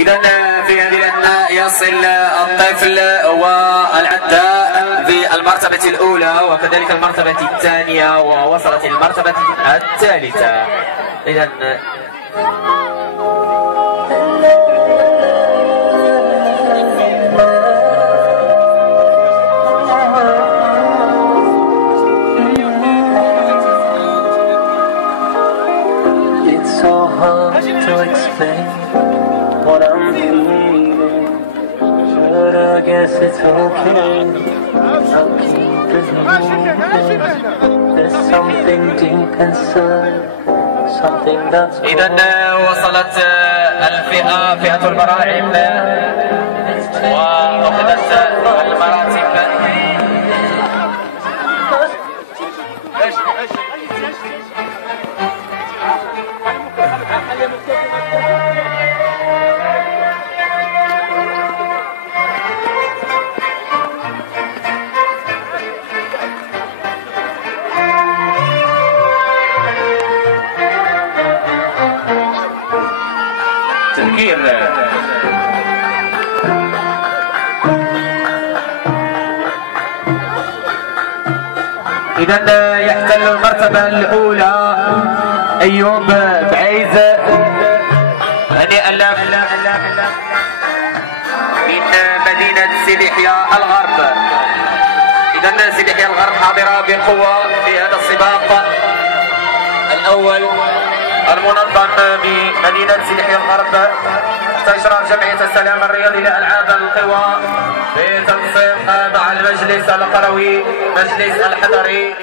إذا في هذه الأثناء يصل الطفل والعداء بالمرتبة الأولى وكذلك المرتبة الثانية ووصلت المرتبة الثالثة. إذا to explain what I'm feeling, but I guess it's okay. I'll keep it moving. There's something deep inside, something that's إذا وصلت فئة البراعم وأخذت المراتب. تفكير إذا يحتل المرتبة الأولى أيوب بعيز هنيئا له من مدينة سيدي يحيى الغرب. إذا سيدي يحيى الغرب حاضرة بقوة في هذا السباق الأول المنظم بمدينة سيدي يحيى الغرب تحت إشراف جمعية السلام الرياضي لألعاب القوى بتنسيق مع المجلس القروي مجلس الحضري.